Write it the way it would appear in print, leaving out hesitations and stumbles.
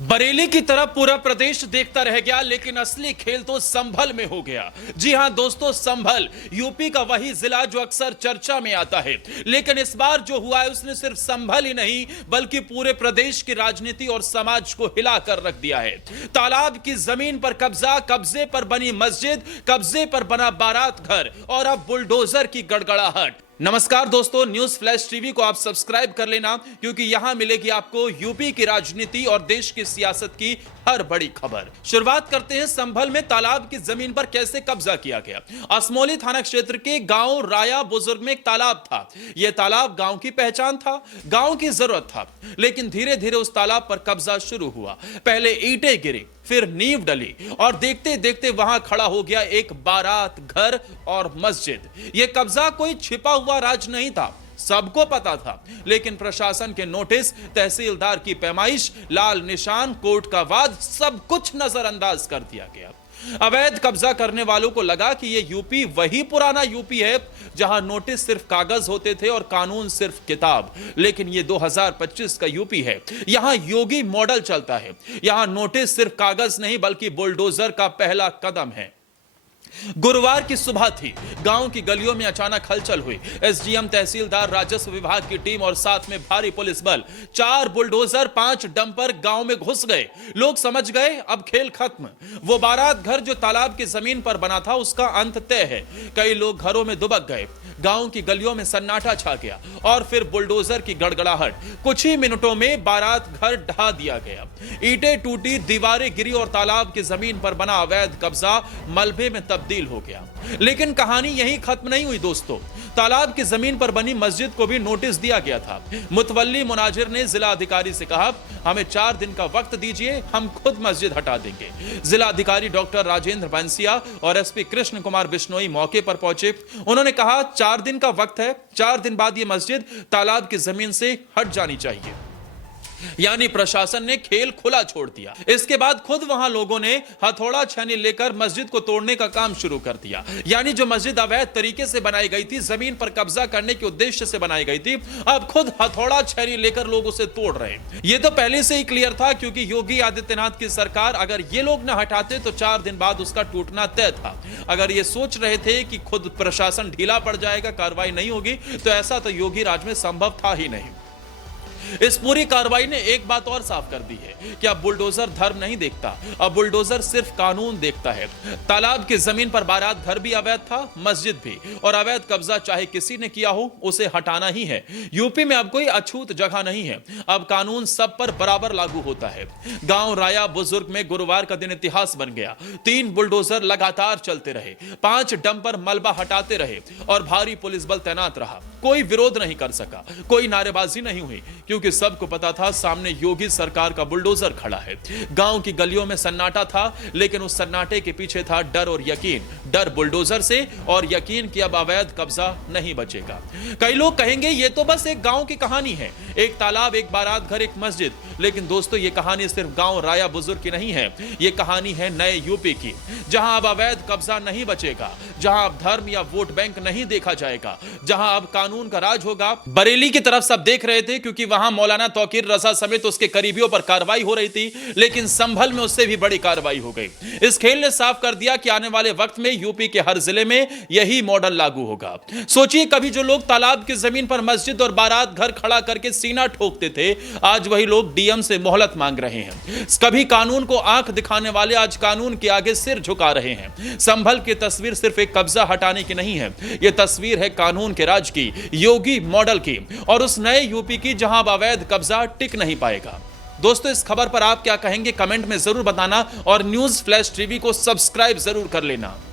बरेली की तरफ पूरा प्रदेश देखता रह गया, लेकिन असली खेल तो संभल में हो गया। जी हां दोस्तों, संभल यूपी का वही जिला जो अक्सर चर्चा में आता है, लेकिन इस बार जो हुआ है उसने सिर्फ संभल ही नहीं बल्कि पूरे प्रदेश की राजनीति और समाज को हिलाकर रख दिया है। तालाब की जमीन पर कब्जा, कब्जे पर बनी मस्जिद, कब्जे पर बना बारात घर और अब बुलडोजर की गड़गड़ाहट। नमस्कार दोस्तों, न्यूज फ्लैश टीवी को आप सब्सक्राइब कर लेना, क्योंकि यहां मिलेगी आपको यूपी की राजनीति और देश की सियासत की हर बड़ी खबर। शुरुआत करते हैं संभल में तालाब की जमीन पर कैसे कब्जा किया गया। असमोली थाना क्षेत्र के गांव राया बुजुर्ग में एक तालाब था। यह तालाब गांव की पहचान था, गांव की जरूरत था, लेकिन धीरे धीरे उस तालाब पर कब्जा शुरू हुआ। पहले ईंटें गिरी, फिर नींव डली और देखते देखते वहां खड़ा हो गया एक बारात घर और मस्जिद। यह कब्जा कोई छिपा हुआ राज नहीं था, सबको पता था, लेकिन प्रशासन के नोटिस, तहसीलदार की पैमाइश, लाल निशान, कोर्ट का वाद, सब कुछ नजरअंदाज कर दिया गया। अवैध कब्जा करने वालों को लगा कि यह यूपी वही पुराना यूपी है जहां नोटिस सिर्फ कागज होते थे और कानून सिर्फ किताब। लेकिन यह 2025 का यूपी है, यहां योगी मॉडल चलता है। यहां नोटिस सिर्फ कागज नहीं बल्कि बुलडोजर का पहला कदम है। गुरुवार की सुबह थी, गांव की गलियों में अचानक हलचल हुई। एसडीएम, तहसीलदार, राजस्व विभाग की टीम और साथ में भारी पुलिस बल, 4 बुलडोजर, 5 डंपर गांव में घुस गए। लोग समझ गए अब खेल खत्म। वो बारात घर जो तालाब की जमीन पर बना था उसका अंत तय है। कई लोग घरों में दुबक गए, गांव की गलियों में सन्नाटा छा गया और फिर बुलडोजर की गड़गड़ाहट। कुछ ही मिनटों में बारात घर ढहा दिया गया। ईंटें टूटी, दीवारें गिरी और तालाब की जमीन पर बना अवैध कब्जा मलबे में तब्दील हो गया। लेकिन कहानी यहीं खत्म नहीं हुई दोस्तों। तालाब की जमीन पर बनी मस्जिद को भी नोटिस दिया गया था। मुतवल्ली मुनाजिर ने जिला अधिकारी से कहा, हमें 4 दिन का वक्त दीजिए, हम खुद मस्जिद हटा देंगे। जिला अधिकारी डॉक्टर राजेंद्र बंसिया और एसपी कृष्ण कुमार बिश्नोई मौके पर पहुंचे। उन्होंने कहा, 4 दिन का वक्त है, 4 दिन बाद यह मस्जिद तालाब की जमीन से हट जानी चाहिए। यानी प्रशासन ने खेल खुला छोड़ दिया। इसके बाद खुद वहां लोगों ने हथौड़ा छेनी लेकर मस्जिद को तोड़ने का काम शुरू कर दिया। यानी जो मस्जिद अवैध तरीके से बनाई गई थी, जमीन पर कब्जा करने के उद्देश्य से बनाई गई थी, अब खुद हथौड़ा छेनी लेकर लोग उसे तोड़ रहे हैं। यह तो पहले से ही क्लियर था, क्योंकि योगी आदित्यनाथ की सरकार अगर ये लोग न हटाते तो 4 दिन बाद उसका टूटना तय था। अगर ये सोच रहे थे कि खुद प्रशासन ढीला पड़ जाएगा, कार्रवाई नहीं होगी, तो ऐसा तो योगी राज में संभव था ही नहीं। इस पूरी कार्रवाई ने एक बात और साफ कर दी है कि अब बुलडोजर धर्म नहीं देखता, अब बुलडोजर सिर्फ कानून देखता है। तालाब की जमीन पर बारात घर भी अवैध था, मस्जिद भी, और अवैध कब्जा चाहे किसी ने किया हो उसे हटाना ही है। यूपी में अब कोई अछूत जगह नहीं है, अब कानून सब पर बराबर लागू होता है। गांव राया बुजुर्ग में गुरुवार का दिन इतिहास बन गया। 3 बुलडोजर लगातार चलते रहे, 5 डंपर मलबा हटाते रहे और भारी पुलिस बल तैनात रहा। कोई विरोध नहीं कर सका, कोई नारेबाजी नहीं हुई, क्योंकि सबको पता था सामने योगी सरकार का बुलडोजर खड़ा है। गांव की गलियों में सन्नाटा था, लेकिन उस सन्नाटे के पीछे था डर और यकीन। डर बुलडोजर से और यकीन कि अब अवैध कब्जा नहीं बचेगा। कई लोग कहेंगे ये तो बस एक गांव की कहानी है, एक तालाब, एक बारात घर, एक मस्जिद। लेकिन दोस्तों, ये कहानी सिर्फ गांव राया बुजुर्ग की नहीं है, ये कहानी है नए यूपी की, जहां अब अवैध कब्जा नहीं बचेगा, जहां अब धर्म या वोट बैंक नहीं देखा जाएगा, जहां अब कानून का राज होगा। बरेली की तरफ सब देख रहे थे, क्योंकि वहां मौलाना तौकीर रजा समेत उसके करीबियों पर कार्रवाई हो रही थी, लेकिन संभल में उससे भी बड़ी कार्रवाई हो गई। इस खेल ने साफ कर दिया कि आने वाले वक्त में यूपी के हर जिले में यही मॉडल लागू होगा। सोचिए, कभी जो लोग तालाब की जमीन पर मस्जिद और बारात घर खड़ा करके सीना ठोकते थे, आज वही लोग डीएम से मोहलत मांग रहे हैं। कभी कानून को आंख दिखाने वाले आज कानून के आगे सिर झुका रहे हैं। संभल की तस्वीर सिर्फ एक कब्जा हटाने की नहीं है, यह तस्वीर है कानून के राज की, योगी मॉडल की और उस नए यूपी की, जहां अवैध कब्जा टिक नहीं पाएगा। दोस्तों, इस खबर पर आप क्या कहेंगे, कमेंट में जरूर बताना और न्यूज फ्लैश टीवी को सब्सक्राइब जरूर कर लेना।